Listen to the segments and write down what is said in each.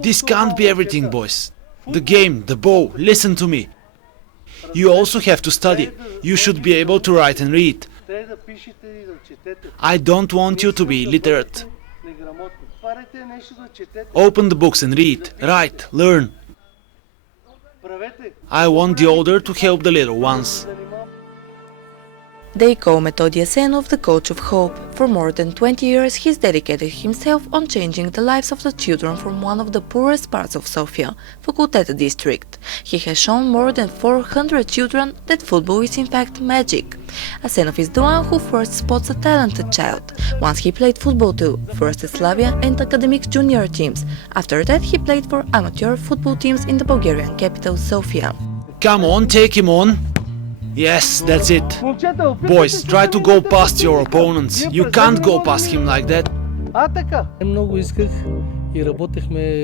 This can't be everything, boys. The game, the ball, listen to me. You also have to study. You should be able to write and read. I don't want you to be illiterate. Open the books and read, write, learn. I want the older to help the little ones. They call Metodi Asenov the coach of hope. For more than 20 years he's dedicated himself on changing the lives of the children from one of the poorest parts of Sofia, Faculteta District. He has shown more than 400 children that football is in fact magic. Asenov is the one who first spots a talented child. Once he played football too, first at Slavia and academic junior teams. After that he played for amateur football teams in the Bulgarian capital Sofia. Come on, take him on. Yes, that's it. Boys, try to go past your opponents. You can't go past him like that.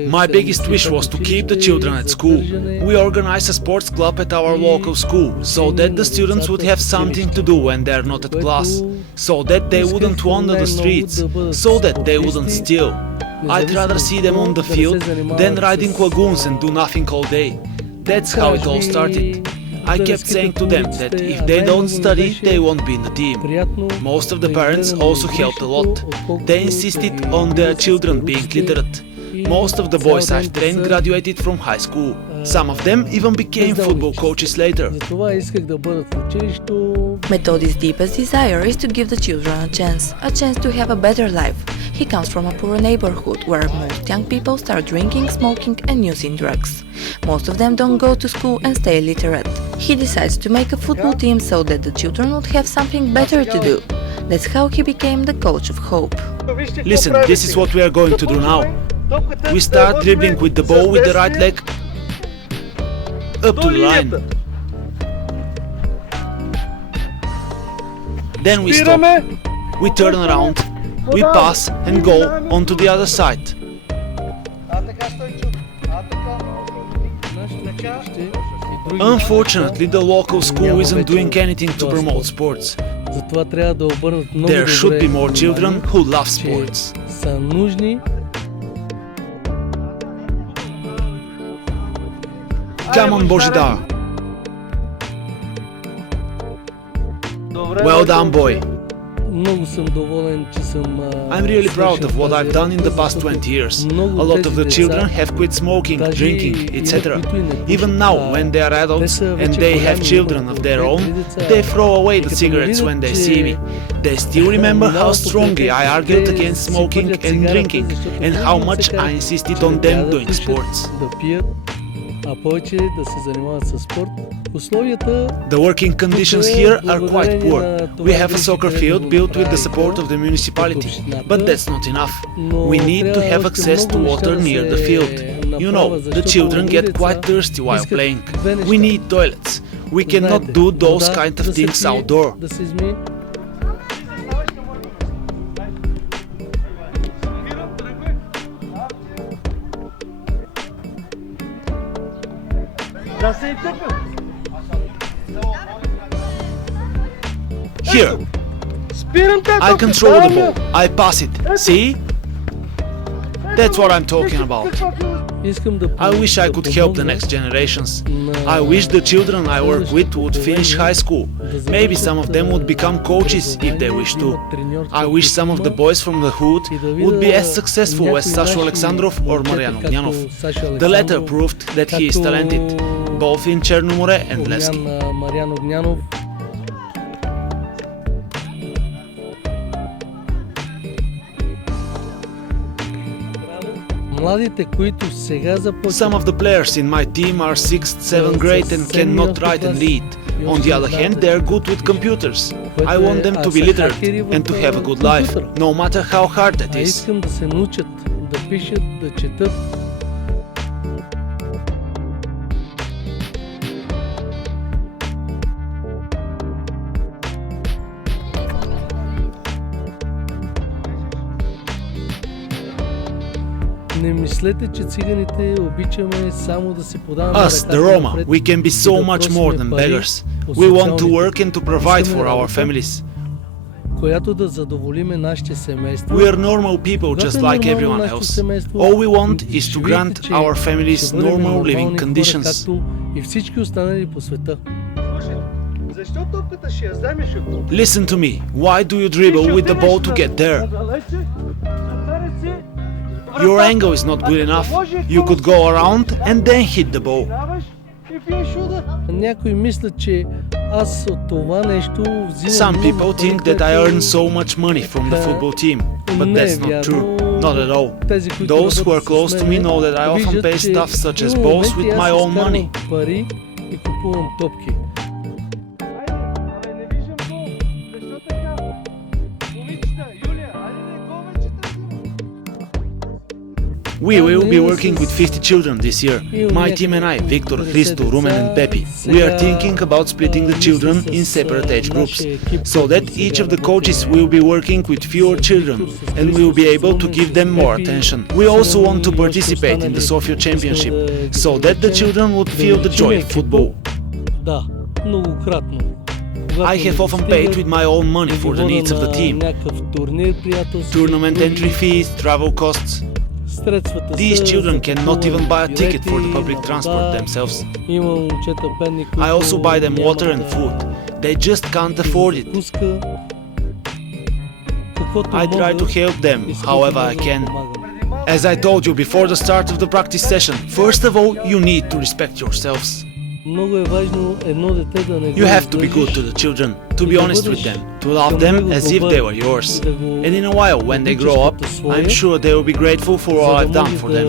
My biggest wish was to keep the children at school. We organized a sports club at our local school, so that the students would have something to do when they're not at class, so that they wouldn't wander the streets, so that they wouldn't steal. I'd rather see them on the field than riding lagoons and do nothing all day. That's how it all started. I kept saying to them that if they don't study, they won't be in the team. Most of the parents also helped a lot. They insisted on their children being literate. Most of the boys I've trained graduated from high school. Some of them even became football coaches later. Metodi's deepest desire is to give the children a chance to have a better life. He comes from a poor neighborhood where most young people start drinking, smoking and using drugs. Most of them don't go to school and stay illiterate. He decides to make a football team so that the children would have something better to do. That's how he became the coach of hope. Listen, this is what we are going to do now. We start dribbling with the ball with the right leg up to the line. Then we stop. We turn around, we pass and go onto the other side. Unfortunately, the local school isn't doing anything to promote sports. There should be more children who love sports. Come on, Božidar. Well done, boy. I'm really proud of what I've done in the past 20 years. A lot of the children have quit smoking, drinking, etc. Even now, when they are adults and they have children of their own, they throw away the cigarettes when they see me. They still remember how strongly I argued against smoking and drinking, and how much I insisted on them doing sports. The working conditions here are quite poor. We have a soccer field built with the support of the municipality, but that's not enough. We need to have access to water near the field. You know, the children get quite thirsty while playing. We need toilets. We cannot do those kind of things outdoor. Here, I control the ball, I pass it, see? That's what I'm talking about. I wish I could help the next generations. I wish the children I work with would finish high school. Maybe some of them would become coaches if they wish to. I wish some of the boys from the hood would be as successful as Sasho Alexandrov or Marian Ognjanov. The latter proved that he is talented, both in Chernomore and Levski. Some of the players in my team are 6th, 7th grade and cannot write and read. On the other hand, they are good with computers. I want them to be literate and to have a good life, no matter how hard that is. Us, the Roma, we can be so much more than beggars. We want to work and to provide for our families. която да задоволиме нашите семейства. We are normal people just like everyone else. All we want is to grant our families normal living conditions. Както и всички останали по света. Защо топката ще я вземеш от? Listen to me. Why do you dribble with the ball to get there? Your angle is not good enough. You could go around and then hit the ball. Някои мислят, че аз от това нещо взимам. Some people think that I earn so much money from the football team, but that's not true. Not at all. Those who are close to me know that I often pay stuff such as balls with my own money. Пари и купувам топки. We will be working with 50 children this year. My team and I, Victor, Hristo, Rumen and Pepi, we are thinking about splitting the children in separate age groups, so that each of the coaches will be working with fewer children and we will be able to give them more attention. We also want to participate in the Sofia Championship, so that the children would feel the joy of football. I have often paid with my own money for the needs of the team. Tournament entry fees, travel costs. These children cannot even buy a ticket for the public transport themselves. I also buy them water and food. They just can't afford it. I try to help them however I can. As I told you before the start of the practice session, first of all, you need to respect yourselves. You have to be good to the children, to be honest with them, to love them as if they were yours. And in a while, when they grow up, I'm sure they will be grateful for all I've done for them.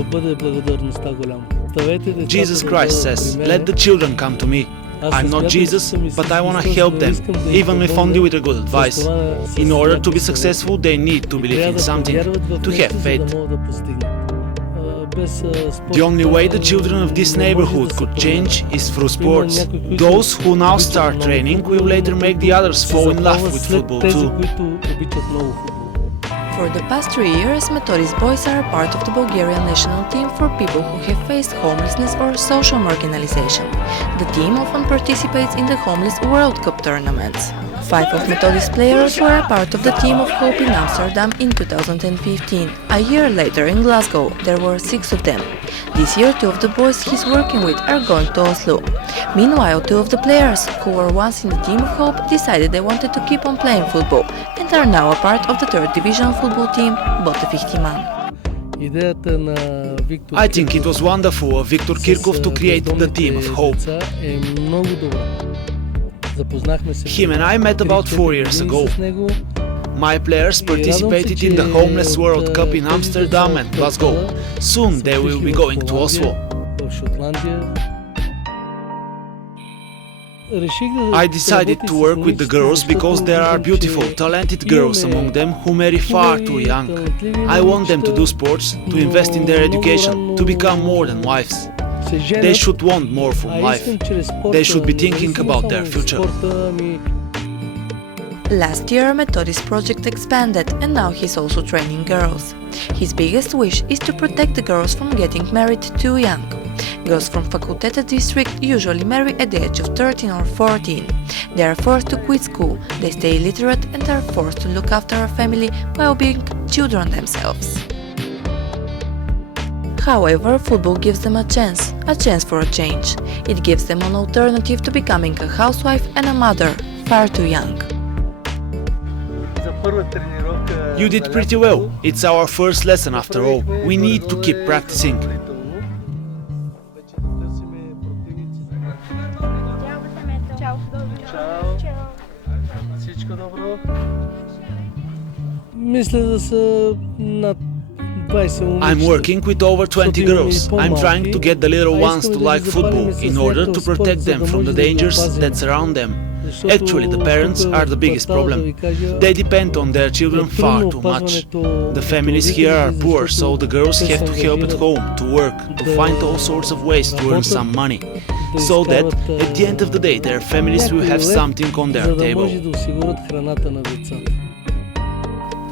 Jesus Christ says, "Let the children come to me." I'm not Jesus, but I want to help them, even if only with a good advice. In order to be successful, they need to believe in something, to have faith. The only way the children of this neighborhood could change is through sports. Those who now start training will later make the others fall in love with football too. For the past 3 years, Metodi's boys are a part of the Bulgarian national team for people who have faced homelessness or social marginalization. The team often participates in the Homeless World Cup tournaments. 5 of Metodi's players were a part of the Team of Hope in Amsterdam in 2015. A year later in Glasgow, there were 6 of them. This year, 2 of the boys he's working with are going to Oslo. Meanwhile, 2 of the players, who were once in the Team of Hope, decided they wanted to keep on playing football and are now a part of the 3rd division football team, Bote Fihtiman. I think it was wonderful of Viktor Kirkov to create the Team of Hope. Him and I met about 4 years ago. My players participated in the Homeless World Cup in Amsterdam and Glasgow. Soon they will be going to Oslo. I decided to work with the girls because there are beautiful, talented girls among them who marry far too young. I want them to do sports, to invest in their education, to become more than wives. They should want more from life. They should be thinking about their future. Last year, Metodi's project expanded and now he's also training girls. His biggest wish is to protect the girls from getting married too young. Girls from Faculteta District usually marry at the age of 13 or 14. They are forced to quit school, they stay illiterate and are forced to look after a family while being children themselves. However, football gives them a chance for a change. It gives them an alternative to becoming a housewife and a mother, far too young. You did pretty well. It's our first lesson after all. We need to keep practicing. I'm working with over 20 girls. I'm trying to get the little ones to like football in order to protect them from the dangers that surround them. Actually, the parents are the biggest problem. They depend on their children far too much. The families here are poor, so the girls have to help at home, to work, to find all sorts of ways to earn some money, so that at the end of the day their families will have something on their table.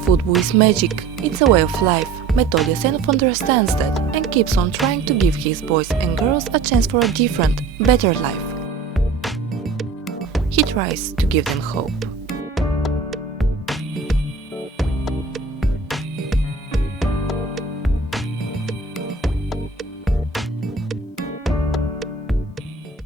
Football is magic, it's a way of life. Metodi Asenov understands that and keeps on trying to give his boys and girls a chance for a different, better life. He tries to give them hope.